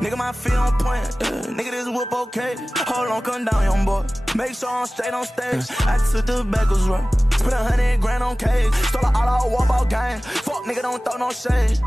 Nigga, my feet on point. Nigga, this whoop okay. Hold on, come down, young boy. Make sure I'm straight on stage. I took the backers run. Spent 100 grand on cake. Stole an all-out walk-out game. Fuck, nigga, don't throw no shade.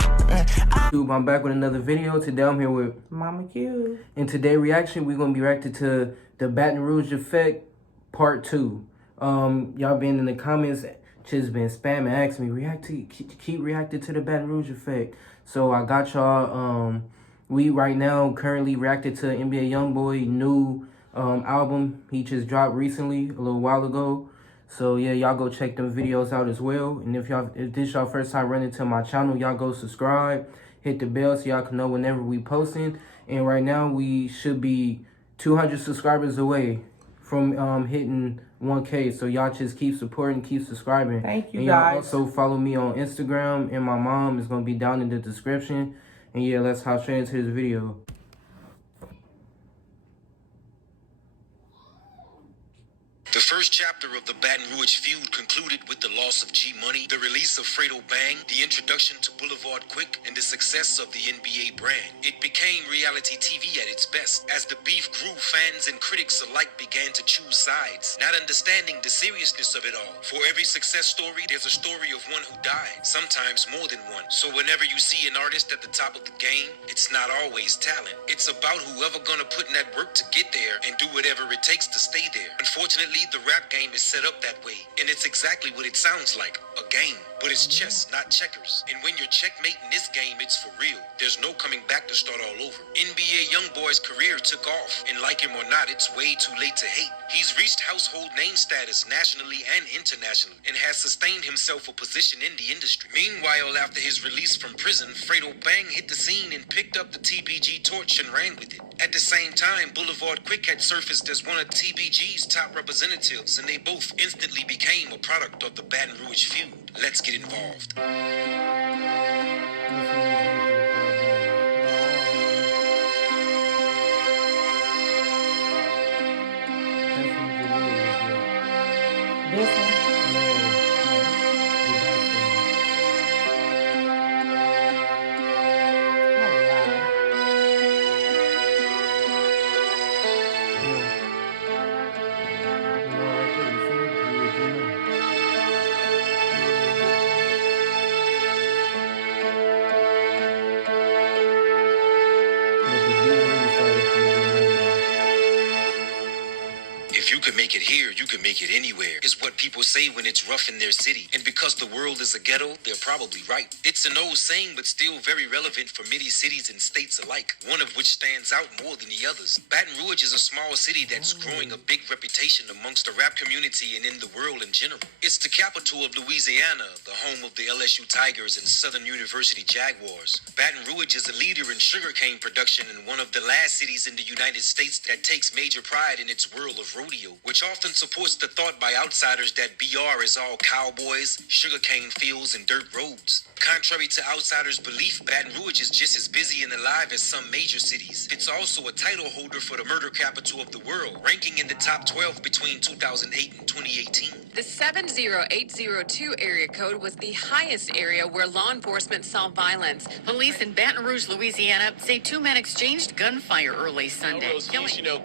I'm back with another video. Today I'm here with Mama Q. And today reaction, we're gonna be reacting to the Baton Rouge Effect Part 2. Y'all been in the comments, just been spamming, asking me keep reacting to the Baton Rouge Effect. So I got y'all. We right now currently reacted to NBA YoungBoy new album. He just dropped recently, a little while ago. So yeah, y'all go check them videos out as well. And if this y'all first time running to my channel, y'all go subscribe, hit the bell so y'all can know whenever we posting. And right now we should be 200 subscribers away from hitting 1K. So y'all just keep supporting, keep subscribing. Thank you, and guys. Y'all also follow me on Instagram, and my mom is gonna be down in the description. And yeah, let's hop straight into this video. The first chapter of the Baton Rouge feud concluded with the loss of G Money, the release of Fredo Bang, the introduction to Boulevard Quick, and the success of the NBA brand. It became reality TV at its best. As the beef grew, fans and critics alike began to choose sides, not understanding the seriousness of it all. For every success story, there's a story of one who died, sometimes more than one. So whenever you see an artist at the top of the game, it's not always talent. It's about whoever gonna put in that work to get there and do whatever it takes to stay there. Unfortunately, the rap game is set up that way, and it's exactly what it sounds like, a game. But it's chess, not checkers. And when you're checkmating this game, it's for real. There's no coming back to start all over. NBA YoungBoy's career took off, and like him or not, it's way too late to hate. He's reached household name status nationally and internationally, and has sustained himself a position in the industry. Meanwhile, after his release from prison, Fredo Bang hit the scene and picked up the TBG torch and ran with it. At the same time, Boulevard Quick had surfaced as one of TBG's top representatives, and they both instantly became a product of the Baton Rouge feud. Let's get involved. This one. If you can make it here, you can make it anywhere, is what people say when it's rough in their city. And because the world is a ghetto, they're probably right. It's an old saying, but still very relevant for many cities and states alike, one of which stands out more than the others. Baton Rouge is a small city that's growing a big reputation amongst the rap community and in the world in general. It's the capital of Louisiana, the home of the LSU Tigers and Southern University Jaguars. Baton Rouge is a leader in sugarcane production and one of the last cities in the United States that takes major pride in its world of rodeo, which often supports the thought by outsiders that BR is all cowboys, sugarcane fields, and dirt roads. Contrary to outsiders' belief, Baton Rouge is just as busy and alive as some major cities. It's also a title holder for the murder capital of the world, ranking in the top 12 between 2008 and 2018. The 70802 area code was the highest area where law enforcement saw violence. Police in Baton Rouge, Louisiana, say two men exchanged gunfire early Sunday.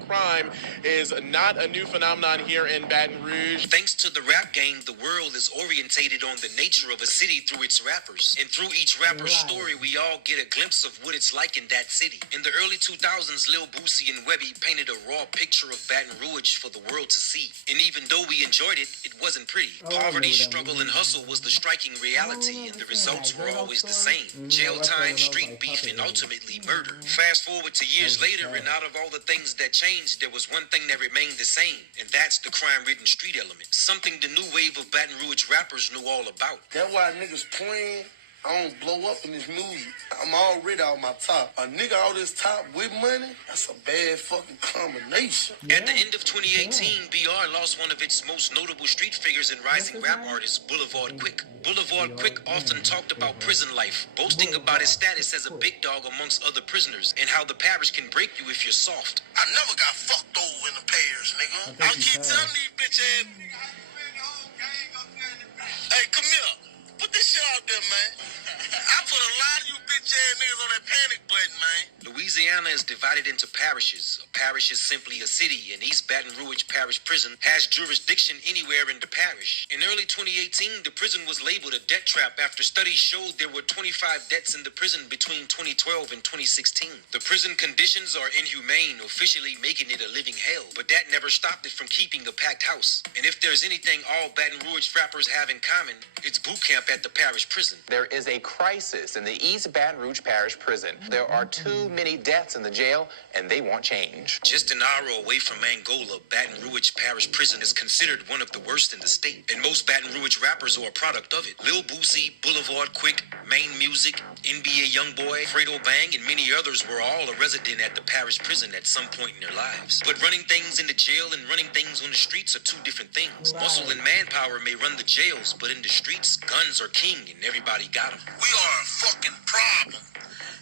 Crime is not a new phenomenon here in Baton Rouge. Thanks to the rap game, the world is orientated on the nature of a city through its rappers. And through each rapper's story, we all get a glimpse of what it's like in that city. In the early 2000s, Lil Boosie and Webby painted a raw picture of Baton Rouge for the world to see. And even though we enjoyed it, it wasn't pretty. Poverty, struggle, and hustle was the striking reality, and the results were always the same. Jail time, street beef, and ultimately murder. Fast forward to years later, and out of all the things that changed, there was one thing that remained the same, and that's the crime-ridden street element. Something the new wave of Baton Rouge rappers knew all about. That's why niggas playing. I don't blow up in this music. I'm already out my top. A nigga out this top with money, that's a bad fucking combination. At the end of 2018, BR lost one of its most notable street figures and rising rap artist, Boulevard Quick. Boulevard Quick often talked about prison life, boasting about his status as a big dog amongst other prisoners, and how the parish can break you if you're soft. I never got fucked over in the parish, nigga. I keep telling these bitch ass. Hey, come here. Put this shit out there, man. I put a lot of you bitch bitch ass niggas on that panic button, man. Louisiana is divided into parishes. A parish is simply a city, and East Baton Rouge Parish Prison has jurisdiction anywhere in the parish. In early 2018, the prison was labeled a debt trap after studies showed there were 25 debts in the prison between 2012 and 2016. The prison conditions are inhumane, officially making it a living hell, but that never stopped it from keeping a packed house. And if there's anything all Baton Rouge rappers have in common, it's boot camp at the parish prison. There is a crisis in the East Baton Rouge Parish Prison. There are too many deaths in the jail, and they want change. Just an hour away from Angola, Baton Rouge Parish Prison is considered one of the worst in the state, and most Baton Rouge rappers are a product of it. Lil Boosie, Boulevard Quick, Main Music, NBA YoungBoy, Fredo Bang, and many others were all a resident at the parish prison at some point in their lives. But running things in the jail and running things on the streets are two different things. Right. Muscle and manpower may run the jails, but in the streets, guns are king and everybody got them. We are a fucking problem.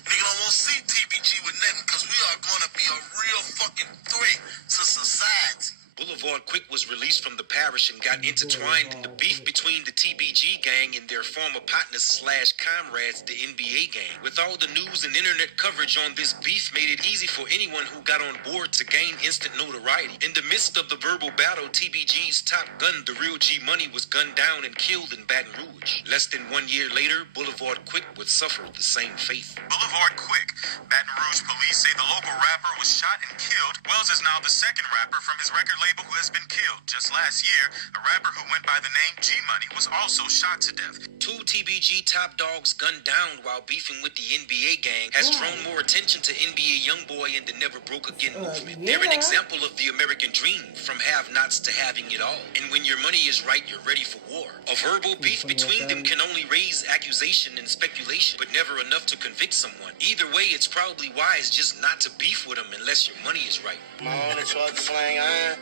Nigga don't want to see TBG with nothing because we are going to be a real fucking threat to society. Boulevard Quick was released from the parish and got intertwined in the beef between the TBG gang and their former partners/comrades, the NBA gang. With all the news and internet coverage on this beef made it easy for anyone who got on board to gain instant notoriety. In the midst of the verbal battle, TBG's top gun, the real G Money, was gunned down and killed in Baton Rouge. Less than 1 year later, Boulevard Quick would suffer the same fate. Boulevard Quick. Baton Rouge police say the local rapper was shot and killed. Wells is now the second rapper from his record label who has been killed. Just last year, a rapper who went by the name G Money was also shot to death. Two TBG top dogs gunned down while beefing with the NBA gang has drawn more attention to NBA YoungBoy and the Never Broke Again movement. They're an example of the American dream, from have-nots to having it all. And when your money is right, you're ready for war. A verbal beef between them can only raise accusation and speculation, but never enough to convict someone. Either way, it's probably wise just not to beef with them unless your money is right. On the truck slang iron.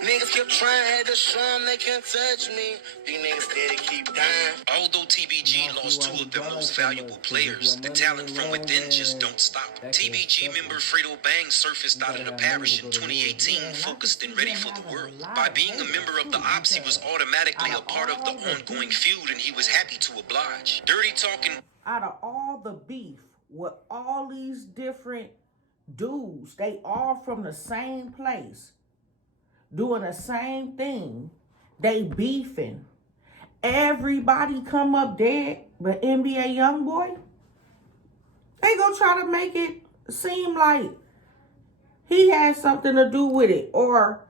Niggas kept trying, had to show them they can't touch me. These niggas steady keep dying. Although TBG lost two of their most valuable players, the talent from within just don't stop. TBG member Fredo Bang surfaced out of the parish in 2018, focused and ready for the world. By being a member of the Ops, he was automatically a part of the ongoing feud, and he was happy to oblige. Dirty talking. Out of all the beef with all these different dudes, they all from the same place, doing the same thing, they beefing. Everybody come up dead, but NBA YoungBoy, they gonna try to make it seem like he had something to do with it, or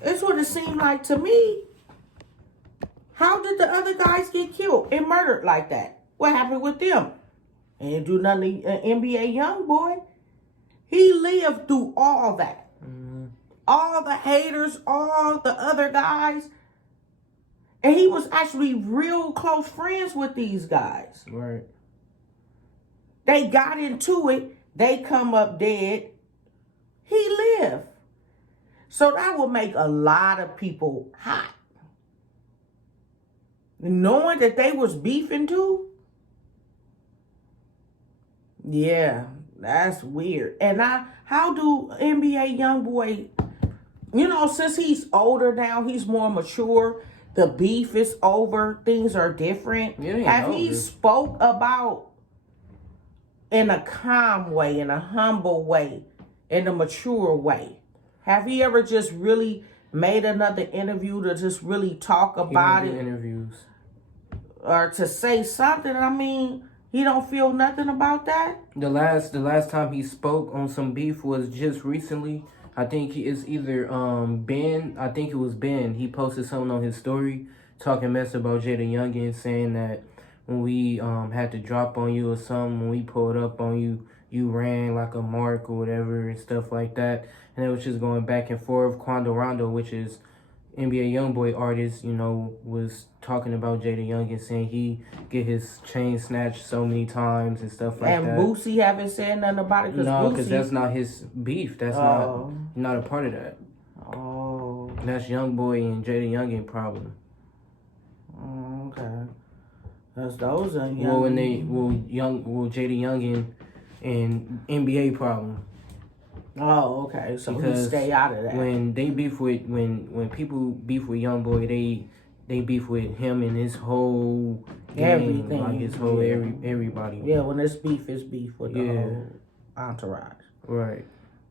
it's what it seemed like to me. How did the other guys get killed and murdered like that? What happened with them? They didn't do nothing to NBA YoungBoy. He lived through all that. All the haters, all the other guys. And he was actually real close friends with these guys. Right. They got into it. They come up dead. He lived. So that will make a lot of people hot. Knowing that they was beefing too. Yeah, that's weird. And how do NBA YoungBoy, you know, since he's older now, he's more mature, the beef is over, things are different. Have he spoke about in a calm way, in a humble way, in a mature way? Have he ever just really made another interview to just really talk about it? Interviews. Or to say something? I mean, he don't feel nothing about that? The last time he spoke on some beef was just recently. I think he is either Ben. I think it was Ben. He posted something on his story talking mess about Jada Youngin, saying that when we had to drop on you or something, when we pulled up on you, you ran like a mark or whatever and stuff like that. And it was just going back and forth. Quando Rondo, which is NBA YoungBoy artist, you know, was talking about Jada Youngin, saying he get his chain snatched so many times and stuff like that. And Boosie haven't said nothing about it? No, because that's not his beef. That's not a part of that. Oh. That's YoungBoy and Jada Youngin problem. Oh, okay. Because those are Jada Youngin and NBA problem. Oh, okay. So because we stay out of that. When they beef with when people beef with YoungBoy, they beef with him and his whole Everything. like his whole everybody. Yeah, when it's beef with the whole entourage. Right.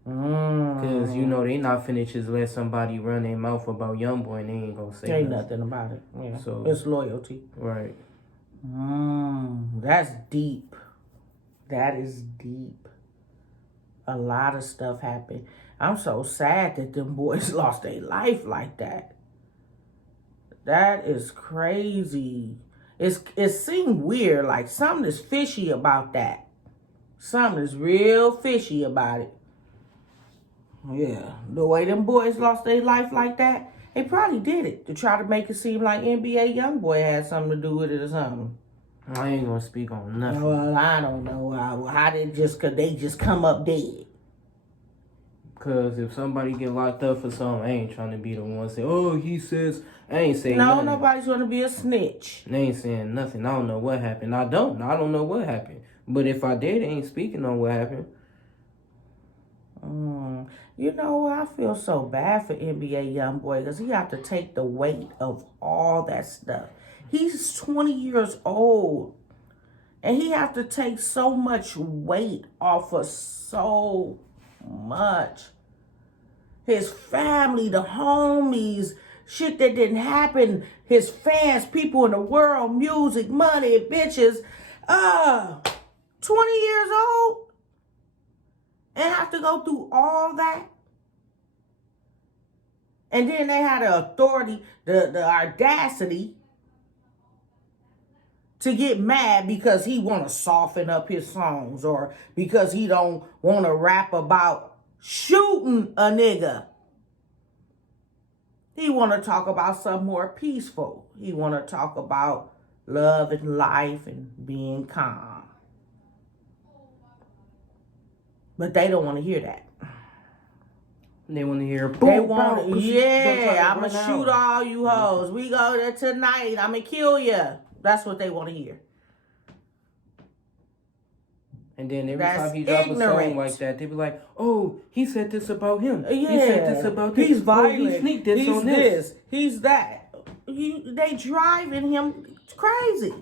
Because, you know, they not finna just let somebody run their mouth about YoungBoy and they ain't gonna say Ain't nothing about it. Yeah. So, it's loyalty. Right. That's deep. That is deep. A lot of stuff happened. I'm so sad that them boys lost their life like that. That is crazy. It seemed weird, like something is fishy about that. Something is real fishy about it. Yeah, the way them boys lost their life like that, they probably did it to try to make it seem like NBA YoungBoy had something to do with it or something. I ain't gonna speak on nothing. Well, I don't know how could they just come up dead? Because if somebody get locked up for something, I ain't trying to be the one say, oh, he says, I ain't saying nothing. No, nobody's gonna be a snitch. They ain't saying nothing. I don't know what happened. I don't know what happened. But if I did, I ain't speaking on what happened. You know, I feel so bad for NBA YoungBoy because he have to take the weight of all that stuff. He's 20 years old. And he have to take so much weight off of so much. His family, the homies, shit that didn't happen. His fans, people in the world, music, money, bitches. 20 years old. And have to go through all that. And then they had the authority, the audacity to get mad because he want to soften up his songs or because he don't want to rap about shooting a nigga. He want to talk about something more peaceful. He want to talk about love and life and being calm. But they don't want to hear that. They want to hear, boom, they want to, yeah, I'm going to shoot all you hoes. We go there tonight. I'm going to kill you. That's what they want to hear. And then every time he drop a song like that, they be like, oh, he said this about him. Yeah. He said this about this. He's violent. He sneaked this He's on this. He's that. They driving him crazy.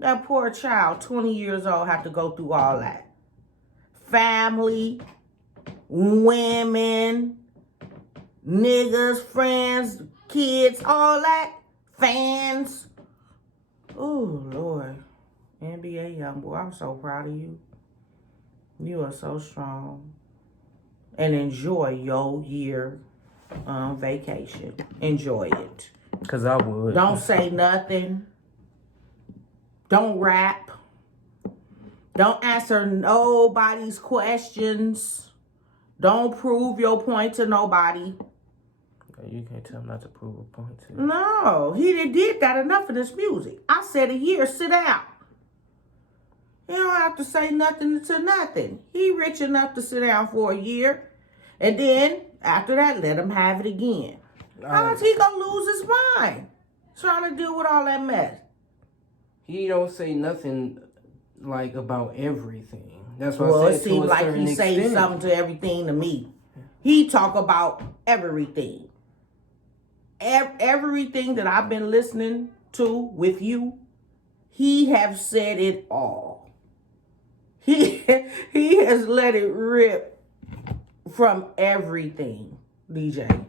That poor child, 20 years old, have to go through all that. Family, women, niggas, friends, kids, all that. Fans. Oh, Lord. NBA YoungBoy, I'm so proud of you. You are so strong. And enjoy your year vacation. Enjoy it. Because I would. Don't say nothing. Don't rap. Don't answer nobody's questions. Don't prove your point to nobody. You can't tell him not to prove a point to. No, he did that enough in his music. I said a year, sit down. He don't have to say nothing to nothing. He rich enough to sit down for a year. And then, after that, let him have it again. How much he gonna lose his mind? Trying to deal with all that mess. He don't say nothing like about everything. That's what well, I said. It seems like he say something to everything to me. He talk about everything. Everything that I've been listening to with you, he have said it all. He has let it rip from everything, DJ.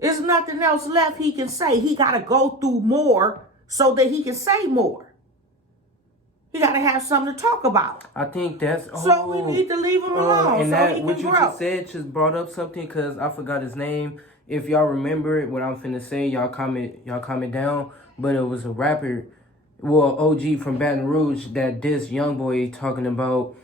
There's nothing else left he can say. He got to go through more so that he can say more. He got to have something to talk about. I think that's... so we need to leave him alone and so that, he can what you grow. just said just brought up something because I forgot his name. If y'all remember it, what I'm finna say, y'all comment down. But it was a rapper, well, OG from Baton Rouge that dissed YoungBoy talking about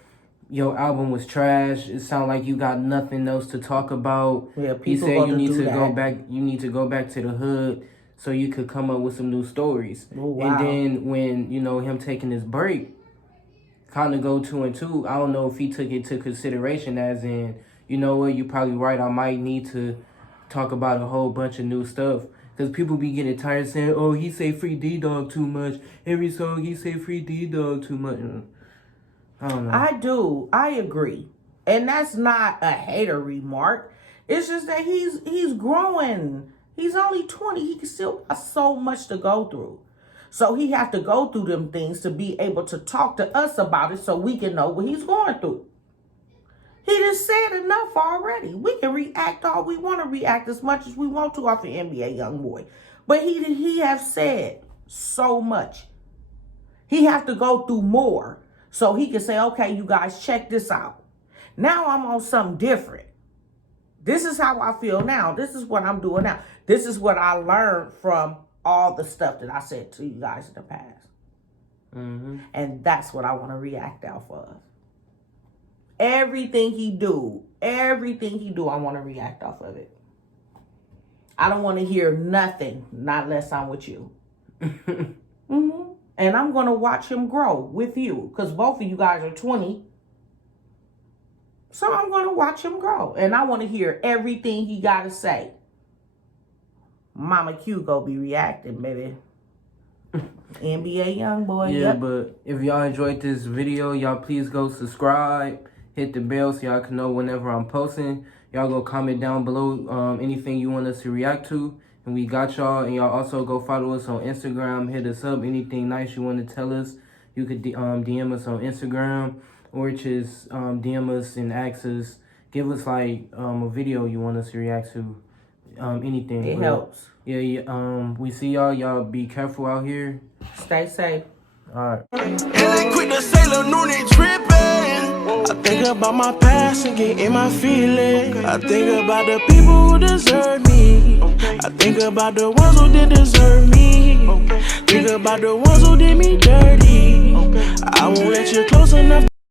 your album was trash. It sounded like you got nothing else to talk about. Yeah, he said you need to go back. You need to go back to the hood so you could come up with some new stories. Oh, wow. And then when him taking his break, kind of go 2 and 2. I don't know if he took it to consideration as in, you know what, you probably right. I might need to talk about a whole bunch of new stuff. Because people be getting tired saying, oh, he say Free D-Dog too much. Every song he say Free D-Dog too much. I don't know. I do. I agree. And that's not a hater remark. It's just that he's growing. He's only 20. He can still have so much to go through. So he have to go through them things to be able to talk to us about it so we can know what he's going through. He just said enough already. We can react all we want to react as much as we want to off the NBA YoungBoy. But he have said so much. He have to go through more so he can say, okay, you guys, check this out. Now I'm on something different. This is how I feel now. This is what I'm doing now. This is what I learned from all the stuff that I said to you guys in the past. And that's what I want to react off of. Everything he do, I want to react off of it. I don't want to hear nothing, not unless I'm with you. And I'm going to watch him grow with you, because both of you guys are 20. So I'm going to watch him grow. And I want to hear everything he got to say. Mama Q go be reacting, baby. NBA YoungBoy. Yeah, but if y'all enjoyed this video, y'all please go subscribe. Hit the bell so y'all can know whenever I'm posting. Y'all go comment down below anything you want us to react to. And we got y'all. And y'all also go follow us on Instagram. Hit us up. Anything nice you want to tell us, you could DM us on Instagram. Or just DM us and ask us. Give us like a video you want us to react to. Anything. It helps. Yeah, we see y'all. Y'all be careful out here. Stay safe. All right. And they quick to say, Lil' Nooney trippin'. I think about my past and get in my feelings. I think about the people who deserve me. I think about the ones who didn't deserve me. Think about the ones who did me dirty. I won't let you close enough